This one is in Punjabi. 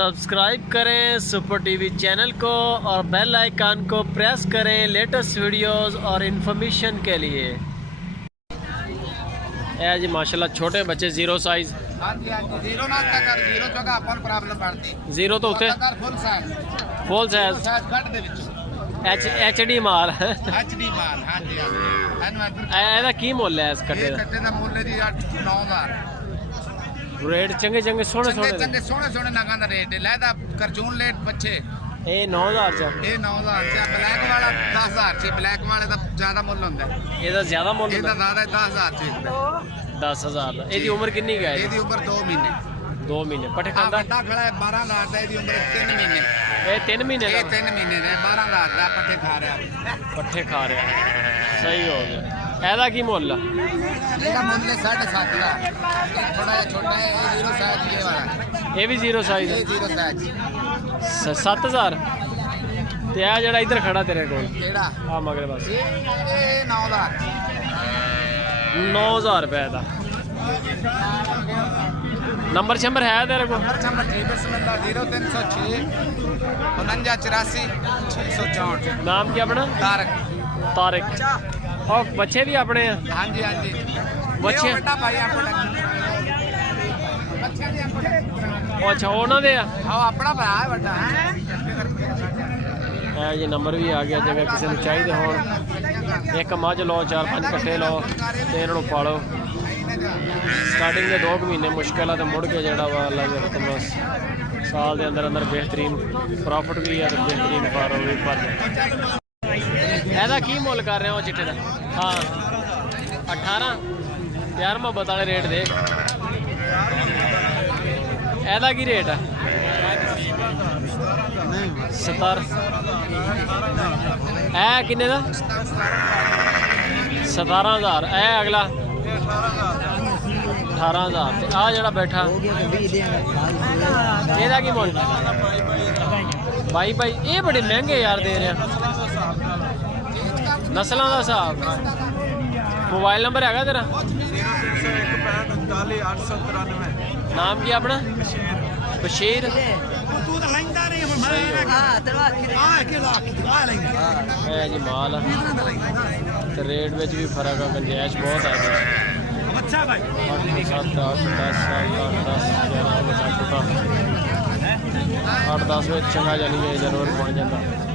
सब्सक्राइब करें सुपर टीवी चैनल को और बेल आइकन को प्रेस करें लेटेस्ट वीडियोस और इन्फॉर्मेशन के लिए। ਇਹ ਜੀ ਮਾਸ਼ਾਅੱਲਾ ਛੋਟੇ ਬੱਚੇ ਜ਼ੀਰੋ ਸਾਈਜ਼। ਹਾਂਜੀ ਹਾਂਜੀ ਜ਼ੀਰੋ ਨਾਲ ਤੱਕ ਜ਼ੀਰੋ ਜਗ੍ਹਾ ਆਪਾਂ ਨੂੰ ਪ੍ਰੋਬਲਮ ਪੜਦੀ। ਜ਼ੀਰੋ ਤੋਂ ਉੱਤੇ ਫੁੱਲ ਸਾਈਜ਼ ਸਾਈਜ਼ ਕੱਟ ਦੇ ਵਿੱਚ ਐਚਡੀ ਮਾਲ। ਐਚਡੀ ਮਾਲ ਹਾਂਜੀ ਹਾਂਜੀ। ਇਹਦਾ ਕੀ ਮੁੱਲ ਹੈ ਇਸ ਕੱਟੇ ਦਾ? ਕੱਟੇ ਦਾ ਮੁੱਲ ਹੈ ਜੀ 8-9000। ਰੇਟ ਚੰਗੇ ਚੰਗੇ ਸੋਹਣੇ ਸੋਹਣੇ ਨਗਾਂ ਦਾ ਰੇਟ ਹੈ। ਲੈਦਾ ਕਰਜੂਨ ਲੇਟ ਬੱਚੇ ਇਹ 9000 ਚ। ਇਹ 9000 ਚ। ਬਲੈਕ ਵਾਲਾ 10000 ਚ। ਬਲੈਕ ਵਾਲੇ ਦਾ ਜ਼ਿਆਦਾ ਮੁੱਲ ਹੁੰਦਾ। ਇਹਦਾ ਜ਼ਿਆਦਾ ਮੁੱਲ? ਇਹਦਾ ਜ਼ਿਆਦਾ 10000 ਚ। 10000 ਦਾ। ਇਹਦੀ ਉਮਰ ਕਿੰਨੀ ਹੈ? ਇਹਦੀ ਉਮਰ 2 ਮਹੀਨੇ। 2 ਮਹੀਨੇ ਪੱਠੇ ਖਾਂਦਾ? ਵੱਡਾ ਖੜਾ ਹੈ 12 ਲੱਖ ਦਾ। ਇਹਦੀ ਉਮਰ 3 ਮਹੀਨੇ। ਇਹ 3 ਮਹੀਨੇ ਦਾ? ਇਹ 3 ਮਹੀਨੇ ਦਾ 12 ਲੱਖ ਦਾ ਪੱਠੇ ਖਾ ਰਿਹਾ। ਪੱਠੇ ਖਾ ਰਿਹਾ। ਸਹੀ ਹੋ ਗਿਆ। ਇਹਦਾ ਕੀ ਮੁੱਲ? ਇਹਦਾ ਮੁੱਲ 7.5 ਦਾ। ਇਹ ਥੋੜਾ ਜਿਹਾ ਛੋਟਾ ਹੈ। ਇਹ ਜ਼ੀਰੋ ਸਾਈਜ਼ ਇਹ ਵਾਲਾ। ਇਹ ਵੀ ਜ਼ੀਰੋ ਸਾਈਜ਼? ਇਹ ਜ਼ੀਰੋ ਸਾਈਜ਼ 7000। ਤੇ ਆ ਜਿਹੜਾ ਇੱਧਰ ਖੜਾ ਤੇਰੇ ਕੋਲ ਕਿਹੜਾ? ਆ ਮਗਰੇ ਬਸ। ਇਹ 9000। 9000 रुपए ਦਾ। ਨੰਬਰ ਸ਼ੰਬਰ ਹੈ ਤੇਰੇ ਕੋਲ? ਨੰਬਰ ਜੀ ਬਿਸਮਿਲ੍ਲਾ 0306 4984 664। ਨਾਮ ਕੀ ਆਪਣਾ? ਤਾਰਿਕ। और बच्चे भी अपने हैं? हाँ जी हाँ जी। बच्चे भाई अपना अच्छा उन्होंने अपना भरा है बड़ा है। ये नंबर भी आ गया जगह किसी को चाहिए हो। एक मझ लो 4-5 कट्टे लो तो इन्हों पालो। स्टार्टिंग के 2 महीने मुश्किल है तो मुड़ के जरा वा लग बस साल के अंदर अंदर बेहतरीन प्रॉफिट भी है तो बेहतरीन फारो भी पर। ਇਹਦਾ ਕੀ ਮੁੱਲ ਕਰ ਰਹੇ ਹੋ ਚਿੱਟੇ ਦਾ? ਹਾਂ 18। ਯਾਰ ਮੁਹੱਬਤ ਵਾਲੇ ਰੇਟ ਦੇ। ਇਹਦਾ ਕੀ ਰੇਟ ਹੈ? 17। ਇਹ ਕਿੰਨੇ ਦਾ? 17000। ਇਹ ਅਗਲਾ 18000। ਤੇ ਆ ਜਿਹੜਾ ਬੈਠਾ ਇਹਦਾ ਕੀ ਮੁੱਲ? ਬਾਈ ਇਹ ਬੜੇ ਮਹਿੰਗੇ ਯਾਰ ਦੇ ਰਿਹਾ। नस्लों का हिसाब। मोबाइल नंबर है तेरा? नाम की अपना? बशीर। जी माल तो रेट में भी फर्क है। गुंजाइश बहुत है। 8-10 में चंगा जानी जरूर पहुँच जाता।